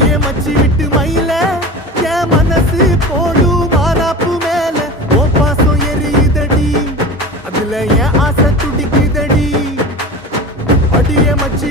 அடியே மச்சி விட்டு மயில என் மனசு போடு மாறாப்பு மேல ஓ பாசம் எரியுதடி அதுல என் ஆசை துடிக்குதடி அடியே மச்சி